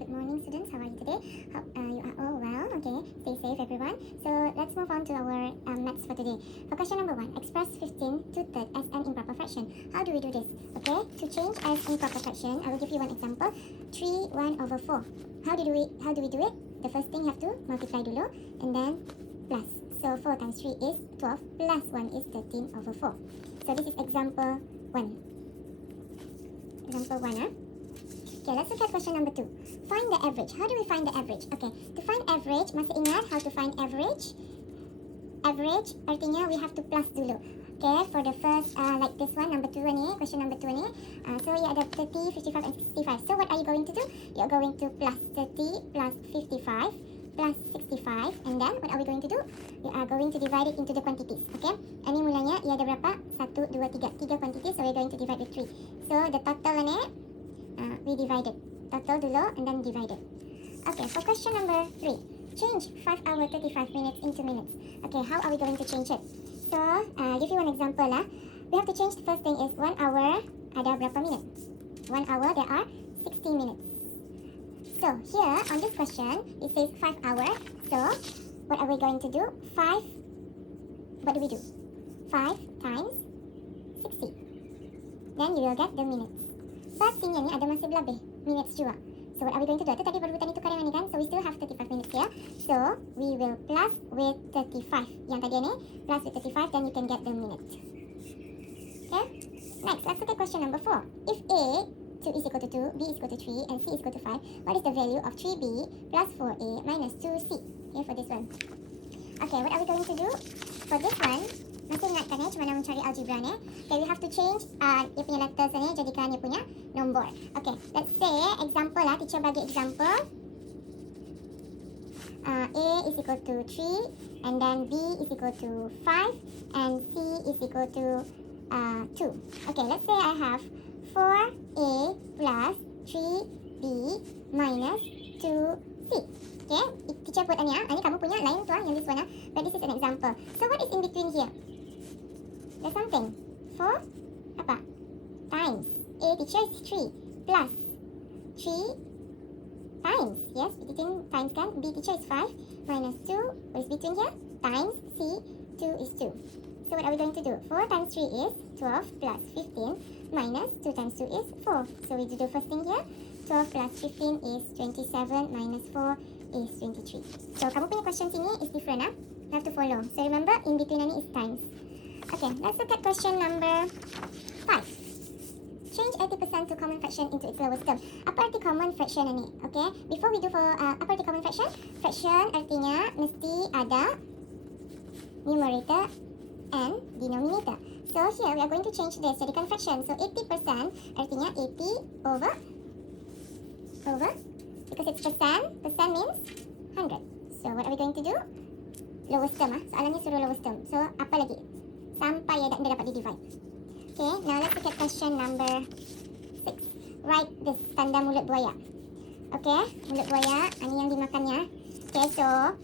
good morning students. How are you today? Hope you are all well. Okay, stay safe everyone. So let's move on to our maths for today. For question number 1, express 15 2/3 as an improper fraction. How do we do this? Okay, to change as improper fraction, I will give you one example. 3 1/4. How do we do it? The first thing you have to multiply dulu and then plus. So 4 times 3 is 12 plus 1 is 13/4. So this is example 1. Example 1, Okay, let's look at question number 2. Find the average. How do we find the average? Okay, to find average, masih ingat how to find average? Average artinya we have to plus dulu. Okay, for the first, like this one, number 2 ni, question number 2 ni. So you ada 30, 55 and 65. So what are you going to do? You're going to plus 30 plus 55 plus 65. And then what are we going to do? We are going to divide it into the quantities. Okay, ini mulanya ia ada berapa? 1, 2, 3. 3 quantities, so we're going to divide with 3. So the total ni, we divided. Total dulu and then divided. Okay, for question number 3. Change 5 hour 35 minutes into minutes. Okay, how are we going to change it? So, give you one example lah. We have to change the first thing is 1 hour ada berapa minit? 1 hour there are 60 minutes. So, here on this question, it says 5 hour. So, what are we going to do? 5, what do we do? 5 times 60. Then you will get the minutes. Pastinya ni ada masih lebih minutes juga. So what are we going to do? Itu tadi baru tadi tukar yang ni kan. So we still have 35 minutes here. So we will plus with 35. Yang tadi ni plus with 35, then you can get the minute. Okay. Next, let's look at question number 4. If A 2 is equal to 2, B is equal to 3, and C is equal to 5, what is the value of 3B plus 4A minus 2C? Okay, for this one. Okay, what are we going to do? For this one, masih ingatkan ya, cuma nak mencari algebra ni. Okay, we have to change dia punya letters ni, jadikan dia punya nombor. Okay, let's say example lah, teacher bagi example. A is equal to 3, and then B is equal to 5, and C is equal to 2. Okay, let's say I have 4A plus 3B minus 2C. Okay, teacher put ni ini kamu punya lain tu yang this one but this is an example. So what is in between here? There's something. 4 apa? Times. A teacher is 3 plus 3 times. Yes, between times kan. B teacher is 5 minus 2. What is between here? Times. C 2 is 2. So what are we going to do? 4 times 3 is 12 plus 15 minus 2 times 2 is 4. So we do the first thing here. 12 plus 15 is 27 minus 4 is 23. So kamu punya question sini is different You have to follow. So remember in between ni is times. Okay, let's look at question number 5. Change 80% to common fraction into its lowest term. Apa arti common fraction ni? Okay, before we do for apa arti common fraction? Fraction artinya mesti ada numerator and denominator. So here we are going to change this jadikan fraction. So 80% artinya 80 over because it's percent means 100. So what are we going to do? Lowest term soalannya suruh lowest term. So apa lagi? Sampai dia dapat di-divide. Okay, now let's look at question number 6. Write this tanda mulut buaya. Okay, mulut buaya, ini yang dimakannya. Okay, so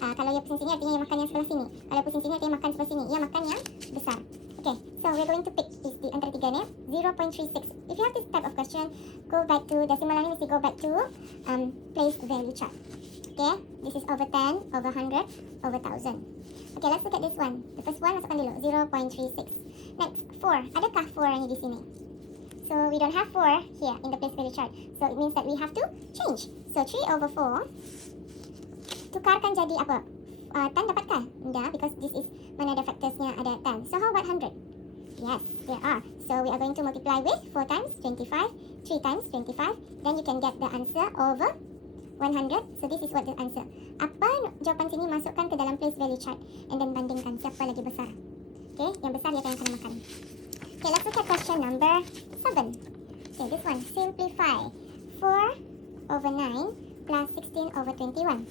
kalau ia pusing sini artinya ia makan yang sebelah sini. Kalau pusing sini artinya makan sebelah sini. Ia makan yang besar. Okay, so we're going to pick is the antara tiga ni 0.36. If you have this type of question, go back to decimal ni, mesti go back to place value chart. Okay, this is over 10, over 100, over 1000. Okay, let's look at this one. The first one masukkan dulu 0.36. Next, 4. Adakah 4 ni di sini? So we don't have 4 here in the place value chart. So it means that we have to change. So 3 over 4 tukarkan jadi apa? 10 dapatkah? Tidak, because this is mana ada factorsnya ada 10. So how about 100? Yes, there are. So we are going to multiply with 4 times 25, 3 times 25. Then you can get the answer over 100. So this is what the answer. Apa jawapan sini masukkan ke dalam place value chart and then bandingkan siapa lagi besar. Okay, yang besar dia akan kena makan. Okay, let's look at question number 7. Okay, this one. Simplify 4 over 9 plus 16 over 21.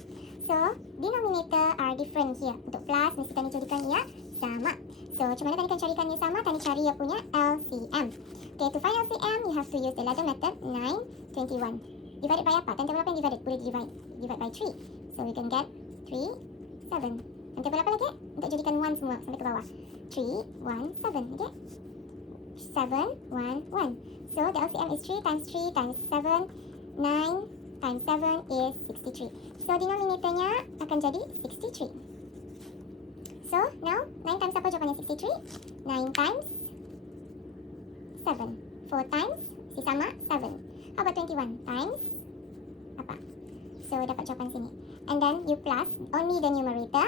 So, denominator are different here. Untuk plus, mesti kami jadikan ia sama. So, macam mana tadi kan carikan ia sama? Tadi cari ia punya LCM. Okay, to find LCM, you have to use the ladder method 9, 21. Divided by apa? Tentang apa yang divided? Boleh divide by 3. So, we can get 3, 7. Nanti apa lagi? Untuk jadikan 1 semua sampai ke bawah. 3, 1, 7. Okay? 7, 1, 1. So, the LCM is 3 times 3 times 7, 9, times 7 is 63. So, denominatornya akan jadi 63. So, now 9 times apa jawapannya? 63. 9 times 7. 4 times, si sama, 7. How about 21 times apa? So, dapat jawapan sini. And then, you plus only the numerator.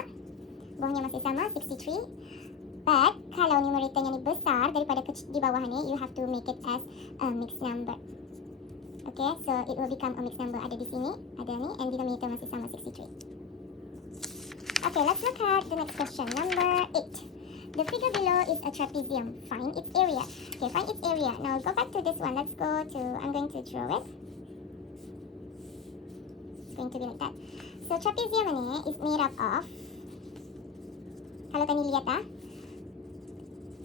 Bawahnya masih sama, 63. But, kalau numeratornya ni besar daripada di bawah ni, you have to make it as a mixed number. Okay, so it will become a mixed number. Ada di sini, ada ni, and denominator masih sama, 63. Okay, let's look at the next question, number 8. The figure below is a trapezium. Find its area. Okay, find its area. Now, go back to this one. Let's go to, I'm going to draw it. It's going to be like that. So, trapezium ni is made up of, kalau tadi lihat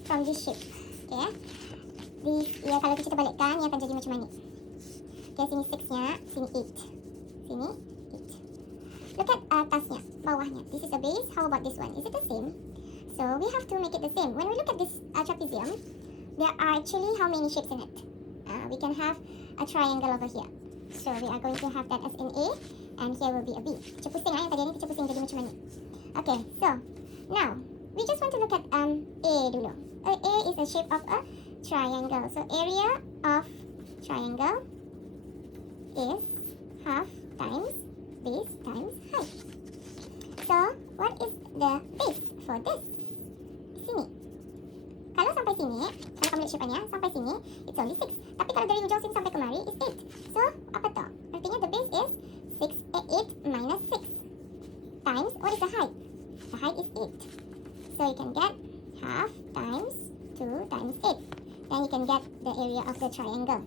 from this shape. Okay, this, ya, kalau kita balikkan, ia akan jadi macam ni. Okay, sini 6-nya, sini 8. Sini 8. Look at atasnya, bawahnya. This is a base. How about this one? Is it the same? So, we have to make it the same. When we look at this trapezium, there are actually how many shapes in it? We can have a triangle over here. So, we are going to have that as an A, and here will be a B. Kecil pusing yang tadi ni kecil pusing jadi macam ni. Okay, so, now, we just want to look at A dulu. A is the shape of a triangle. So, area of triangle is half times base times height. So, what is the base for this? Sini. Kalau sampai sini, kalau kamu lihat shape-nya, sampai sini, it's only 6. Tapi kalau dari ujung sini sampai kemari, it's 8. So, apa tu? Artinya the base is 8 minus 6 times, what is the height? The height is 8. So, you can get half times 2 times 8. Then you can get the area of the triangle.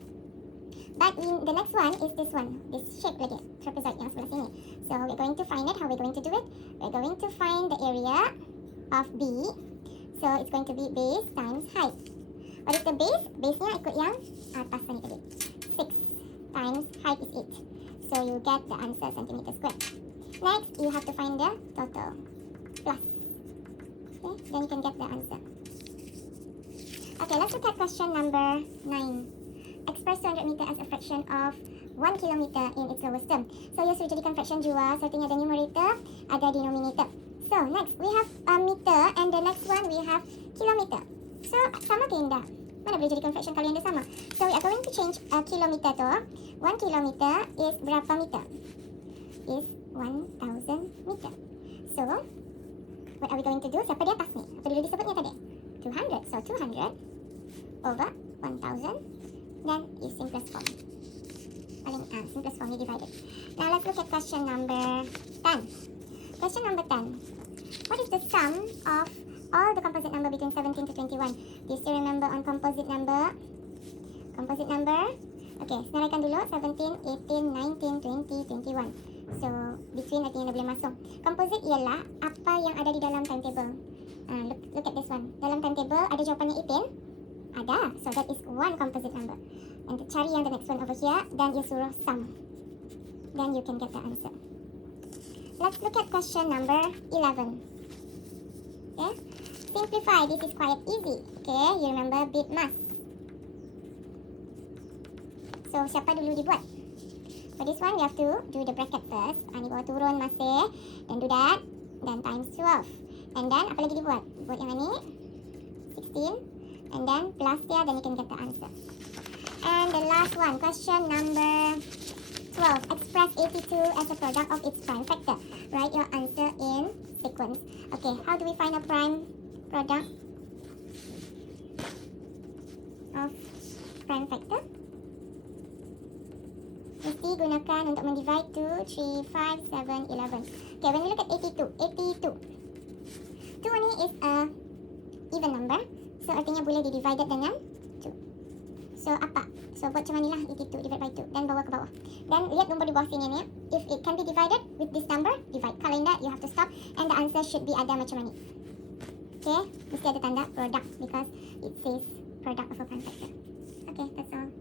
But the next one is this one, this shape lagi, trapezoid yang sebelah sini. So, we're going to find it. How we're going to do it? We're going to find the area of B. So, it's going to be base times height. What is the base? Base-nya ikut yang atas tadi. 6 times height is 8. So, you get the answer centimeter square. Next, you have to find the total. Plus. Okay, then you can get the answer. Okay, let's look at question number 9. Express 200 meter as a fraction of 1 kilometer in its lowest term. So, you sudah jadikan fraction jua. So, artinya ada numerator, ada denominator. So, next, we have a meter and the next one we have kilometer. So, sama ke indah? Mana boleh jadikan fraction kalau yang dia sama? So, we are going to change a kilometer tu. 1 kilometer is berapa meter? Is 1,000 meter. So, what are we going to do? Siapa di atas ni? Apa dulu disebutnya tadi? 200. So, 200 over 1,000. Then is simplest form. Simplest form ni divided. Now let's look at question number 10. Question number 10. What is the sum of all the composite number between 17 to 21? Do you still remember on composite number? Composite number? Okay, senaraikan dulu. 17, 18, 19, 20, 21. So, between artinya dah boleh masuk. Composite ialah apa yang ada di dalam timetable. Look at this one. Dalam timetable ada jawapannya 18? Ada. So, that is one composite number. And cari yang the next one over here. Then you suruh sum. Then you can get the answer. Let's look at question number 11. Okay. Simplify. This is quite easy. Okay. You remember bit mass. So, siapa dulu dibuat? For this one, we have to do the bracket first. Ni bawa turun masih. Then do that. Then times 12. And then, apa lagi dibuat? Buat yang ni. 16. And then plus there, then you can get the answer. And the last one, question number 12. Express 82 as a product of its prime factor. Write your answer in sequence. Okay, how do we find a prime product of prime factor? Mesti gunakan untuk mendivide 2, 3, 5, 7, 11. Okay, when we look at 82. 82. 2 ni is a even number. So, artinya boleh didivided dengan 2. So, apa? So, buat macam inilah 82 divided by 2. Then, bawa ke bawah. Then, lihat nombor di bawah sini ni. If it can be divided with this number, divide. Kalau tidak, you have to stop. And the answer should be ada macam ni. Okay? Mesti ada tanda product because it says product of a prime factor. Okay, that's all.